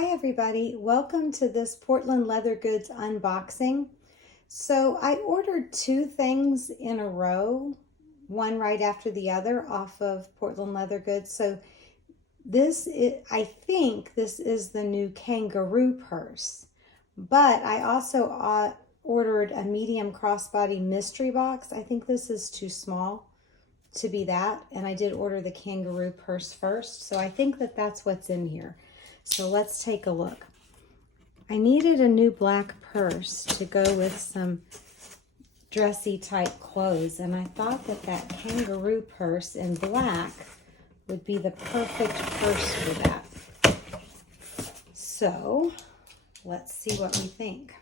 Hi everybody, welcome to this Portland Leather Goods unboxing. So I ordered two things in a row, one right after the other off of Portland Leather Goods. So I think this is the new kangaroo purse, but I also ordered a medium crossbody mystery box. I think this is too small to be that, and I did order the kangaroo purse first, so I think that that's what's in here. So let's take a look. I needed a new black purse to go with some dressy type clothes, and I thought that that kangaroo purse in black would be the perfect purse for that. So let's see what we think.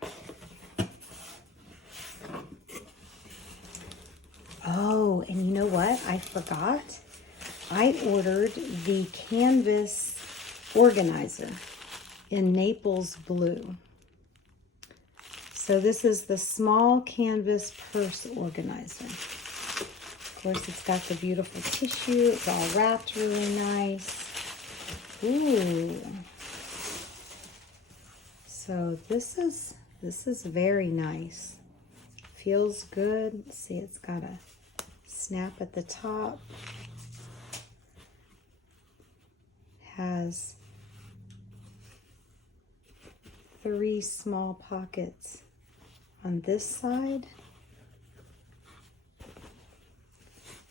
Oh, and you know what? I forgot. I ordered the canvas organizer in Naples blue. So this is the small canvas purse organizer. Of course, it's got the beautiful tissue. It's all wrapped really nice. Ooh. So this is very nice. Feels good. Let's see, it's got a snap at the top. Has 3 small pockets on this side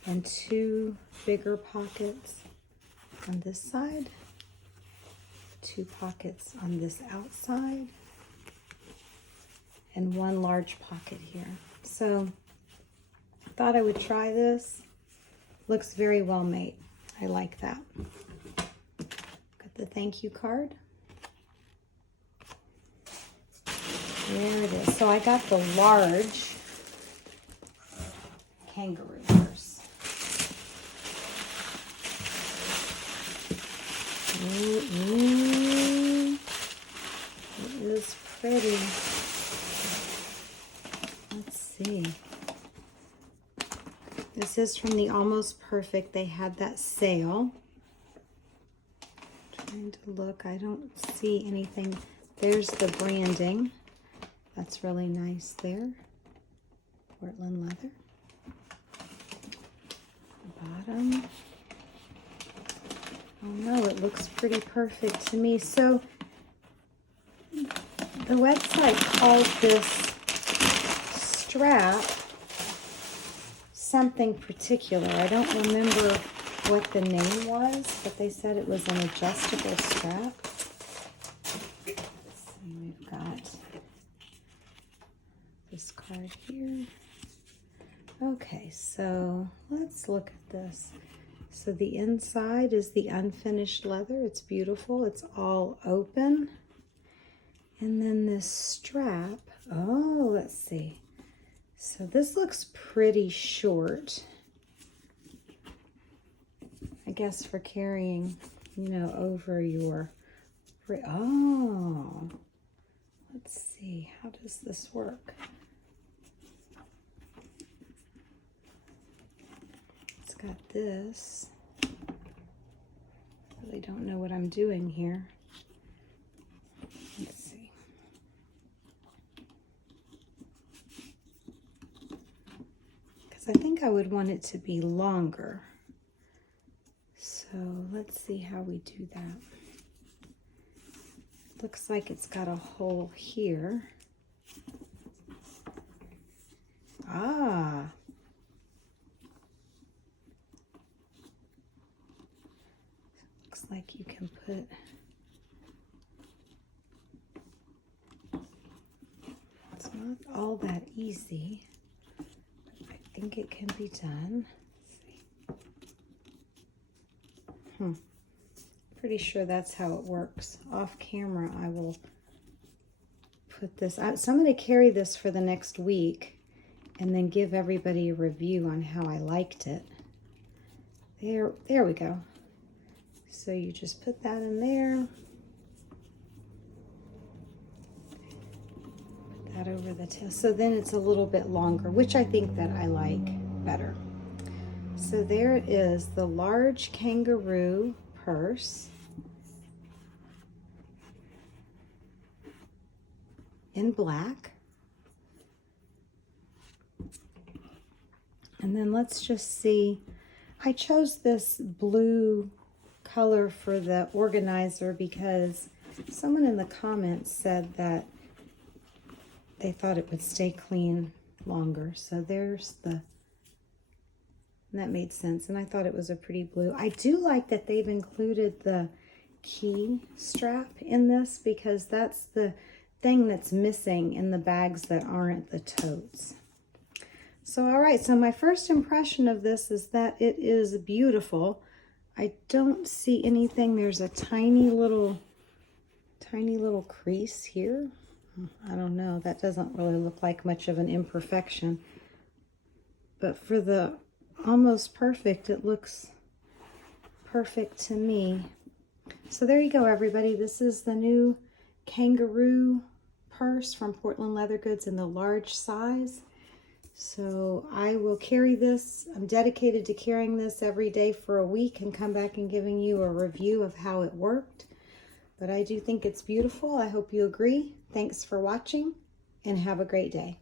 and 2 bigger pockets on this side, 2 pockets on this outside, and 1 large pocket here. So I thought I would try this. Looks very well made. I like that. Got the thank you card. There it is. So I got the large kangaroo purse. Ooh, it is pretty. Let's see. This is from the Almost Perfect. They had that sale. Trying to look. I don't see anything. There's the branding. That's really nice there. Portland leather. Bottom. Oh no, it looks pretty perfect to me. So the website called this strap something particular. I don't remember what the name was, but they said it was an adjustable strap. Let's see, we've got this card here. Okay, so let's look at this. So the inside is the unfinished leather. It's beautiful. It's all open. And then this strap, oh, let's see. So this looks pretty short. I guess for carrying, you know, over your, oh, let's see, how does this work? It's got this. Really don't know what I'm doing here. Let's see. Because I think I would want it to be longer. So let's see how we do that. Looks like it's got a hole here. Ah. Looks like you can put, it's not all that easy, but I think it can be done. Pretty sure that's how it works. Off camera, I will put this out. So I'm going to carry this for the next week and then give everybody a review on how I liked it. There we go. So you just put that in there. Put that over the tail. So then it's a little bit longer, which I think that I like better. So there it is, the large kangaroo purse. in black. And then let's just see. I chose this blue color for the organizer because someone in the comments said that they thought it would stay clean longer. So there's the, and that made sense. And I thought it was a pretty blue. I do like that they've included the key strap in this because that's the thing that's missing in the bags that aren't the totes. So, all right, so my first impression of this is that it is beautiful. I don't see anything. There's a tiny little crease here. I don't know. That doesn't really look like much of an imperfection. But for the almost perfect, it looks perfect to me. So there you go, everybody. This is the new Kangaroo purse from Portland Leather Goods in the large size. So I will carry this. I'm dedicated to carrying this every day for a week and come back and giving you a review of how it worked. But I do think it's beautiful. I hope you agree. Thanks for watching and have a great day.